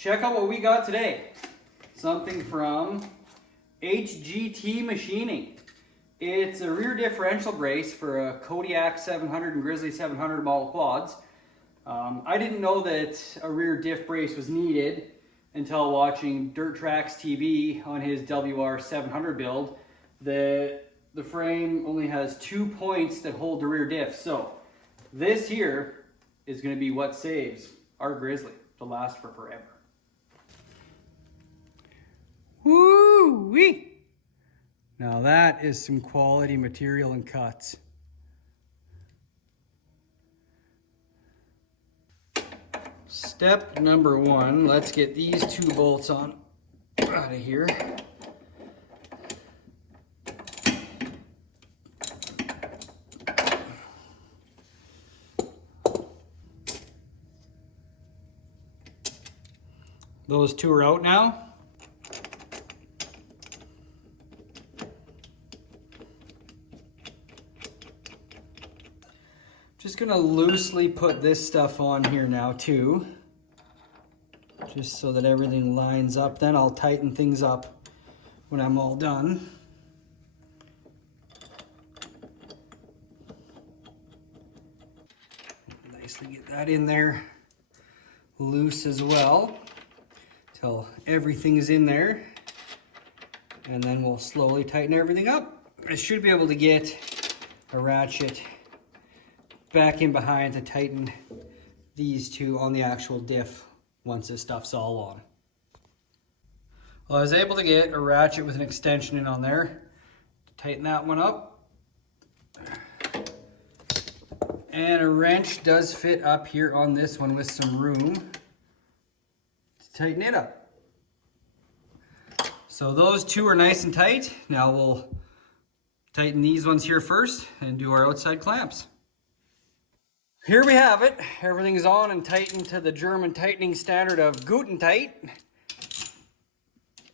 check out what we got today. Something from HGT Machining. It's a rear differential brace for a Kodiak 700 and Grizzly 700 model quads. I didn't know that a rear diff brace was needed until watching Dirt Tracks TV on his WR700 build. The frame only has 2 points that hold the rear diff. So this here is going to be what saves our Grizzly to last for forever. Woo-wee! Now that is some quality material and cuts. Step number one, let's get these 2 bolts on out of here. Those 2 are out now. Just gonna loosely put this stuff on here now too, just so that everything lines up. Then I'll tighten things up when I'm all done. Nicely get that in there loose as well till everything is in there, and then we'll slowly tighten everything up. I should be able to get a ratchet back in behind to tighten these 2 on the actual diff once this stuff's all on. Well, I was able to get a ratchet with an extension in on there to tighten that one up. And a wrench does fit up here on this one with some room to tighten it up. So those 2 are nice and tight. Now we'll tighten these ones here first and do our outside clamps. Here we have it. Everything's on and tightened to the German tightening standard of Guten tight.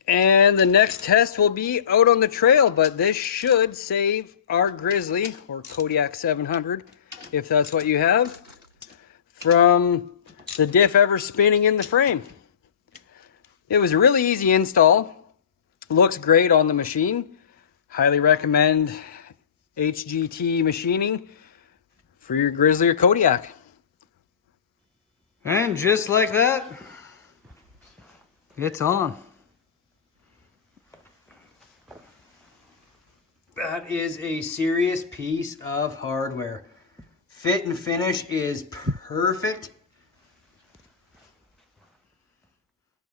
And the next test will be out on the trail, but this should save our Grizzly, or Kodiak 700, if that's what you have, from the diff ever spinning in the frame. It was a really easy install. Looks great on the machine. Highly recommend HGT Machining for your Grizzly or Kodiak. And just like that, it's on. That is a serious piece of hardware. Fit and finish is perfect.